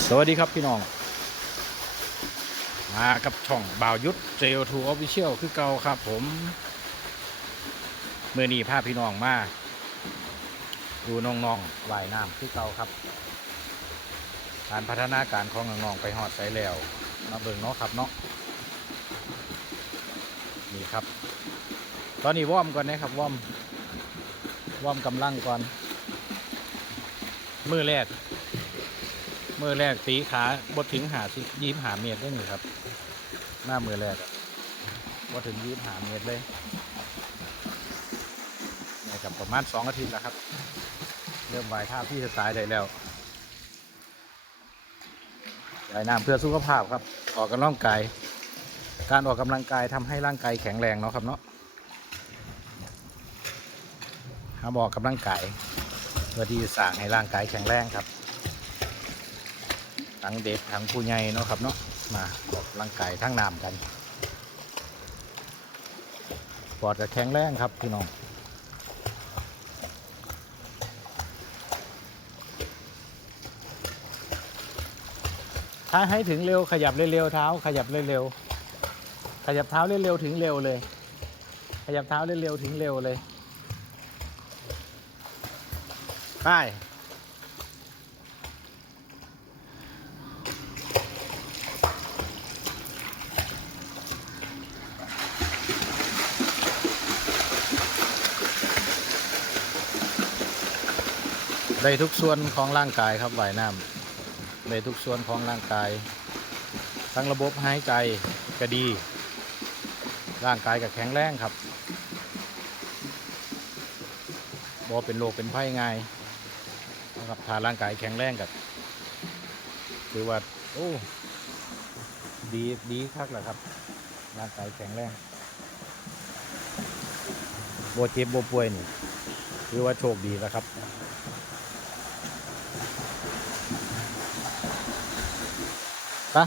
สวัสดีครับพี่น้อง มากับช่องบ่าวยุทธเจลทูออฟฟิเชียลคือเก่าครับผม เมื่อนี้พาพี่น้องมา ดูน้องๆว่ายน้ำคือเก่าครับ การพัฒนาการของน้องๆไปหอดใสแล้วมาเบิ่งเนาะครับเนาะนี่ครับ ตอนนี้วอมก่อนนะครับวอมวอมกำลังก่อน มือแรก มือแรกตีขาบดถึงหาสิยี่หาเมตรได้หนึ่ครับ หน้ามือแรกอะบดถึงยี่หาเมตรเลยนี่ครับประมาณสองอาทิตย์แล้วครับ เริ่มว่ายท่าพี่สไตล์ได้แล้วว่ายน้ำเพื่อสุขภาพครับ ออกกำลังกาย การออกกำลังกายทำให้ร่างกายแข็งแรงเนาะครับเนาะหาบอกกำลังกายเพื่อที่จะสร้างให้ร่างกายแข็งแรงครับ ทั้งเด็กทั้งผู้ใหญ่เนาะครับเนาะมาออกกำลังกายทั้งน้ำกันปอดจะแข็งแรงครับพี่น้องถ้าให้ถึงเร็วขยับเร็วๆเท้า ขยับเร็วๆขยับเท้าเร็วๆถึงเร็วเลย ขยับเท้าเร็วๆถึงเร็วเลยไป ได้ทุกส่วนของร่างกายครับว่ายน้ำได้ทุกส่วนของร่างกาย ทั้งระบบหายใจก็ดี ร่างกายก็แข็งแรงครับบอเป็นโรคเป็นไข้ง่ายนะครับถ้าร่างกายแข็งแรงกับคือว่าโอ้ดีดีคักแหละครับ ร่างกายแข็งแรงโบเจ็บโบป่วยนี่ถือว่าโชคดีแล้วครับ ป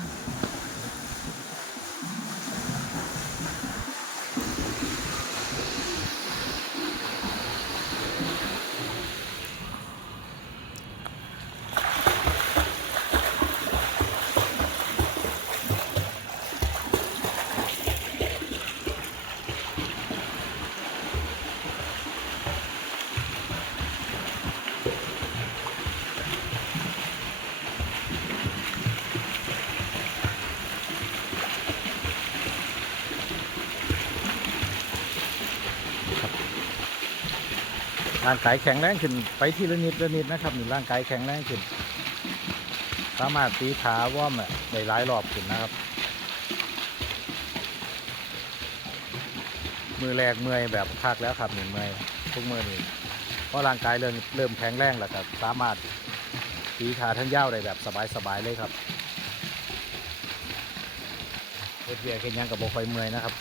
ร่างกายแข็งแรงขึ้นไปทีละนิดละนิดนะครับนี่ร่างกายแข็งแรงขึ้น สามารถตีขาว่อมได้หลายรอบขึ้นนะครับ มือแรกเมื่อยแบบพักแล้วครับหนี่เมื่อยทุกมือนี่เพราะร่างกายเริ่มเริ่มแข็งแรงแล้วครับสามารถตีขาทั้งยาวได้แบบสบายๆเลยครับเฮ็ดเวียกเฮ็ดยังกับบค่อยเมื่อยนะครับ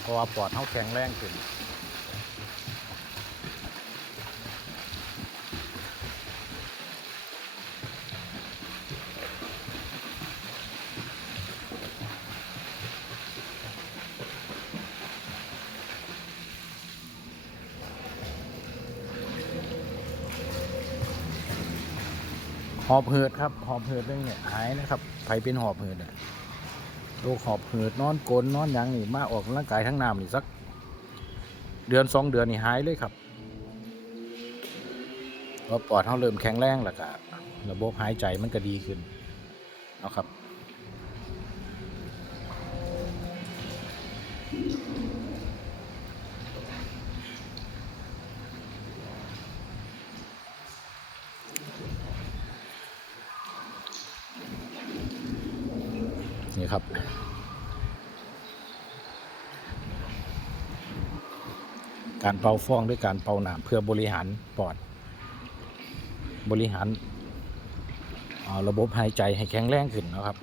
เพราะว่าปอดเขาแข็งแรงขึ้น หอบเหืดครับ หอบเหืดเรื่องเนี่ยหายนะครับใครเป็นหอบเหืดเนี่ยโรคหอบเหืดนอนกลนนอนหยังนี่มาออกกำลังกายทั้งน้ำนี่สัก เดือนสองเดือนนี่หายเลยครับพราะปอดเขาเริ่มแข็งแรงแล้วก็ระบบหายใจมันก็ดีขึ้นเนาะครับ ครับ การเป่าฟองด้วยการเป่าหนามเพื่อบริหารปอด บริหาราระบบหายใจให้แข็งแรงขึ้นนะครับ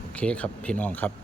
โอเคครับ พี่น้องครับ